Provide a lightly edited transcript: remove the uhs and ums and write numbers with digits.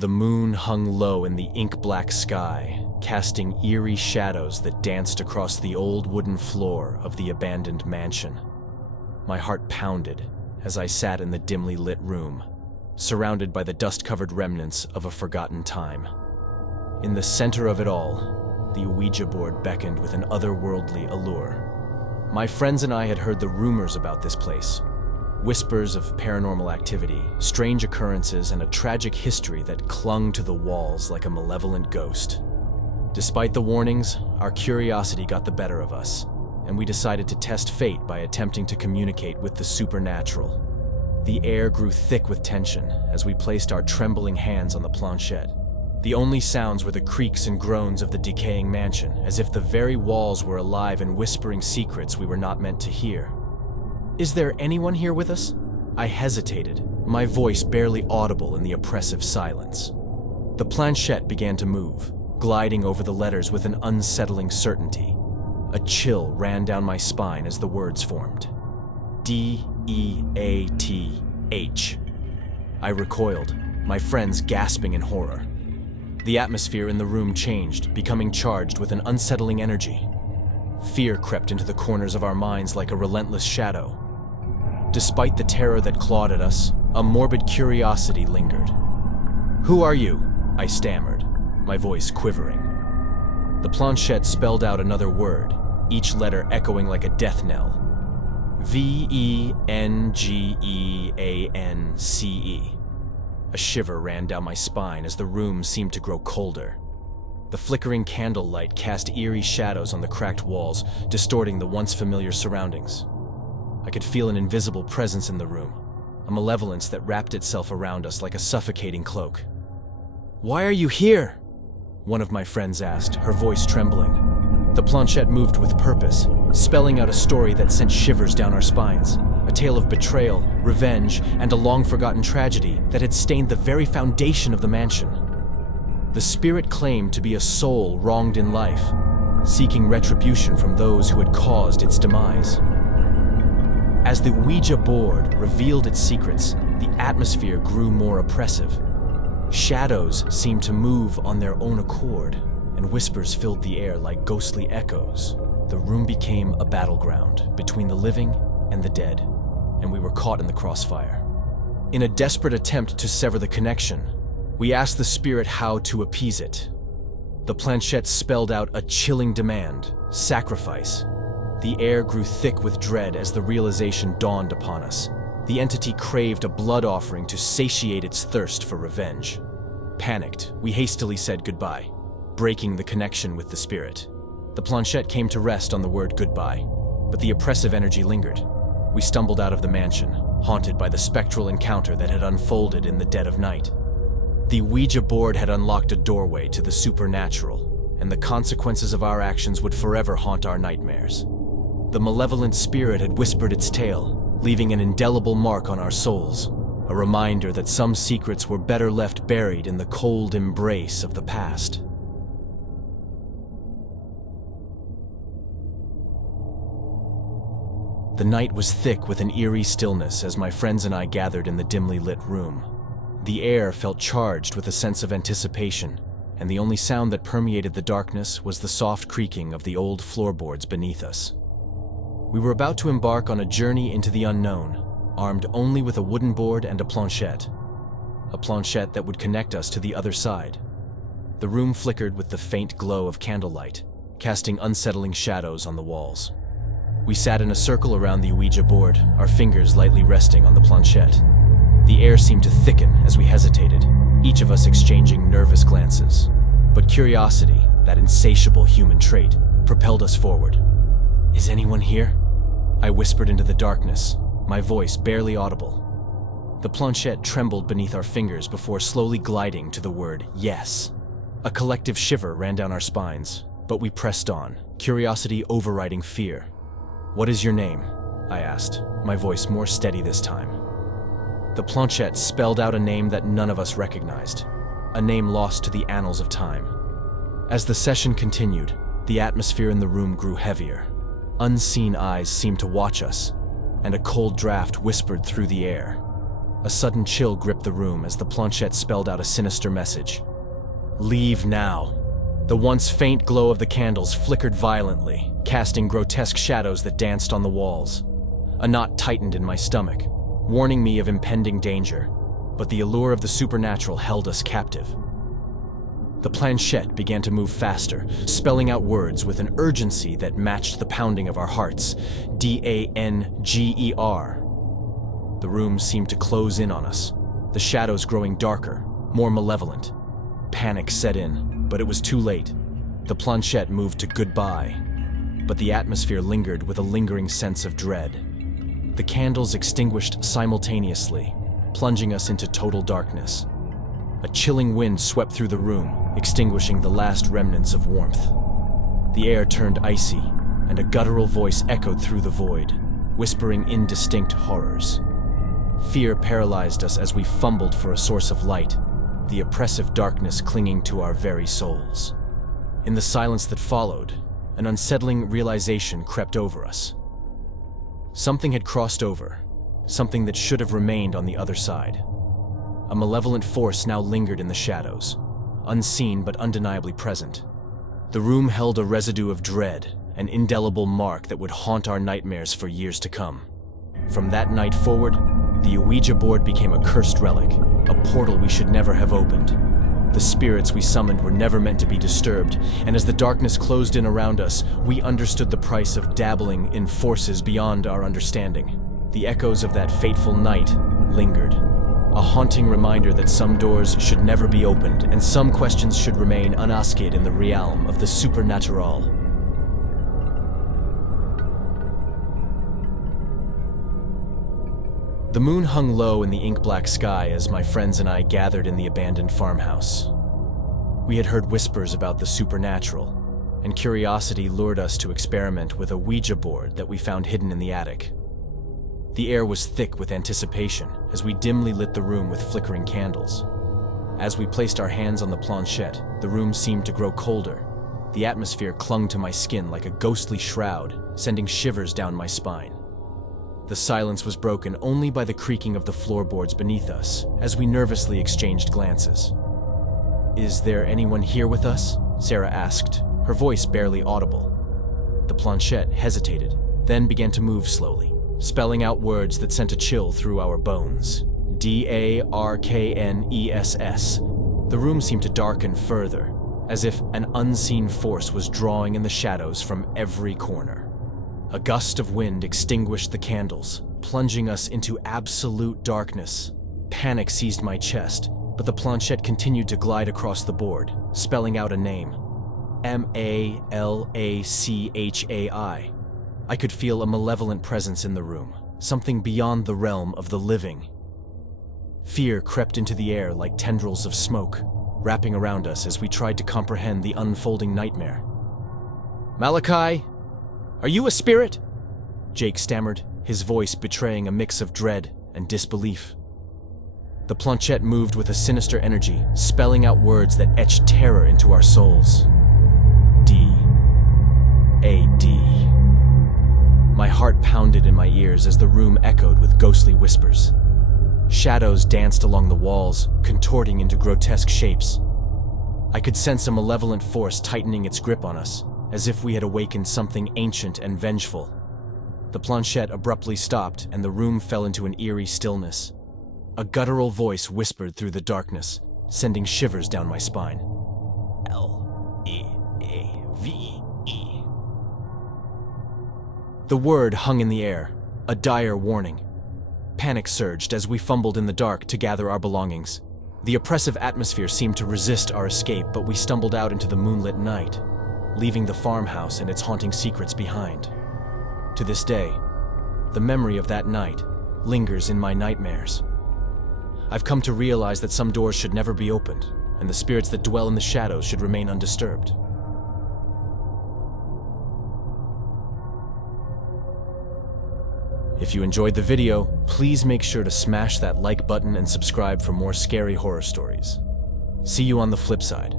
The moon hung low in the ink-black sky, casting eerie shadows that danced across the old wooden floor of the abandoned mansion. My heart pounded as I sat in the dimly lit room, surrounded by the dust-covered remnants of a forgotten time. In the center of it all, the Ouija board beckoned with an otherworldly allure. My friends and I had heard the rumors about this place. Whispers of paranormal activity, strange occurrences, and a tragic history that clung to the walls like a malevolent ghost. Despite the warnings, our curiosity got the better of us, and we decided to test fate by attempting to communicate with the supernatural. The air grew thick with tension as we placed our trembling hands on the planchette. The only sounds were the creaks and groans of the decaying mansion, as if the very walls were alive and whispering secrets we were not meant to hear. "Is there anyone here with us?" I hesitated, my voice barely audible in the oppressive silence. The planchette began to move, gliding over the letters with an unsettling certainty. A chill ran down my spine as the words formed. D-E-A-T-H. I recoiled, my friends gasping in horror. The atmosphere in the room changed, becoming charged with an unsettling energy. Fear crept into the corners of our minds like a relentless shadow. Despite the terror that clawed at us, a morbid curiosity lingered. "Who are you?" I stammered, my voice quivering. The planchette spelled out another word, each letter echoing like a death knell. V-E-N-G-E-A-N-C-E. A shiver ran down my spine as the room seemed to grow colder. The flickering candlelight cast eerie shadows on the cracked walls, distorting the once familiar surroundings. I could feel an invisible presence in the room, a malevolence that wrapped itself around us like a suffocating cloak. "Why are you here?" one of my friends asked, her voice trembling. The planchette moved with purpose, spelling out a story that sent shivers down our spines, a tale of betrayal, revenge, and a long-forgotten tragedy that had stained the very foundation of the mansion. The spirit claimed to be a soul wronged in life, seeking retribution from those who had caused its demise. As the Ouija board revealed its secrets, the atmosphere grew more oppressive. Shadows seemed to move on their own accord, and whispers filled the air like ghostly echoes. The room became a battleground between the living and the dead, and we were caught in the crossfire. In a desperate attempt to sever the connection, we asked the spirit how to appease it. The planchette spelled out a chilling demand: sacrifice. The air grew thick with dread as the realization dawned upon us. The entity craved a blood offering to satiate its thirst for revenge. Panicked, we hastily said goodbye, breaking the connection with the spirit. The planchette came to rest on the word goodbye, but the oppressive energy lingered. We stumbled out of the mansion, haunted by the spectral encounter that had unfolded in the dead of night. The Ouija board had unlocked a doorway to the supernatural, and the consequences of our actions would forever haunt our nightmares. The malevolent spirit had whispered its tale, leaving an indelible mark on our souls, a reminder that some secrets were better left buried in the cold embrace of the past. The night was thick with an eerie stillness as my friends and I gathered in the dimly lit room. The air felt charged with a sense of anticipation, and the only sound that permeated the darkness was the soft creaking of the old floorboards beneath us. We were about to embark on a journey into the unknown, armed only with a wooden board and a planchette that would connect us to the other side. The room flickered with the faint glow of candlelight, casting unsettling shadows on the walls. We sat in a circle around the Ouija board, our fingers lightly resting on the planchette. The air seemed to thicken as we hesitated, each of us exchanging nervous glances. But curiosity, that insatiable human trait, propelled us forward. "Is anyone here?" I whispered into the darkness, my voice barely audible. The planchette trembled beneath our fingers before slowly gliding to the word yes. A collective shiver ran down our spines, but we pressed on, curiosity overriding fear. "What is your name?" I asked, my voice more steady this time. The planchette spelled out a name that none of us recognized, a name lost to the annals of time. As the session continued, the atmosphere in the room grew heavier. Unseen eyes seemed to watch us, and a cold draft whispered through the air. A sudden chill gripped the room as the planchette spelled out a sinister message. "Leave now." The once faint glow of the candles flickered violently, casting grotesque shadows that danced on the walls. A knot tightened in my stomach, warning me of impending danger, but the allure of the supernatural held us captive. The planchette began to move faster, spelling out words with an urgency that matched the pounding of our hearts. DANGER. The room seemed to close in on us, the shadows growing darker, more malevolent. Panic set in, but it was too late. The planchette moved to goodbye, but the atmosphere lingered with a lingering sense of dread. The candles extinguished simultaneously, plunging us into total darkness. A chilling wind swept through the room, extinguishing the last remnants of warmth. The air turned icy, and a guttural voice echoed through the void, whispering indistinct horrors. Fear paralyzed us as we fumbled for a source of light, the oppressive darkness clinging to our very souls. In the silence that followed, an unsettling realization crept over us. Something had crossed over, something that should have remained on the other side. A malevolent force now lingered in the shadows, unseen but undeniably present. The room held a residue of dread, an indelible mark that would haunt our nightmares for years to come. From that night forward, the Ouija board became a cursed relic, a portal we should never have opened. The spirits we summoned were never meant to be disturbed, and as the darkness closed in around us, we understood the price of dabbling in forces beyond our understanding. The echoes of that fateful night lingered, a haunting reminder that some doors should never be opened and some questions should remain unasked in the realm of the supernatural. The moon hung low in the ink-black sky as my friends and I gathered in the abandoned farmhouse. We had heard whispers about the supernatural, and curiosity lured us to experiment with a Ouija board that we found hidden in the attic. The air was thick with anticipation as we dimly lit the room with flickering candles. As we placed our hands on the planchette, the room seemed to grow colder. The atmosphere clung to my skin like a ghostly shroud, sending shivers down my spine. The silence was broken only by the creaking of the floorboards beneath us as we nervously exchanged glances. "Is there anyone here with us?" Sarah asked, her voice barely audible. The planchette hesitated, then began to move slowly, spelling out words that sent a chill through our bones. DARKNESS. The room seemed to darken further, as if an unseen force was drawing in the shadows from every corner. A gust of wind extinguished the candles, plunging us into absolute darkness. Panic seized my chest, but the planchette continued to glide across the board, spelling out a name. MALACHAI. I could feel a malevolent presence in the room, something beyond the realm of the living. Fear crept into the air like tendrils of smoke, wrapping around us as we tried to comprehend the unfolding nightmare. "Malachi, are you a spirit?" Jake stammered, his voice betraying a mix of dread and disbelief. The planchette moved with a sinister energy, spelling out words that etched terror into our souls. D-A-D. My heart pounded in my ears as the room echoed with ghostly whispers. Shadows danced along the walls, contorting into grotesque shapes. I could sense a malevolent force tightening its grip on us, as if we had awakened something ancient and vengeful. The planchette abruptly stopped, and the room fell into an eerie stillness. A guttural voice whispered through the darkness, sending shivers down my spine. L-E-A-V-E. The word hung in the air, a dire warning. Panic surged as we fumbled in the dark to gather our belongings. The oppressive atmosphere seemed to resist our escape, but we stumbled out into the moonlit night, leaving the farmhouse and its haunting secrets behind. To this day, the memory of that night lingers in my nightmares. I've come to realize that some doors should never be opened, and the spirits that dwell in the shadows should remain undisturbed. If you enjoyed the video, please make sure to smash that like button and subscribe for more scary horror stories. See you on the flip side.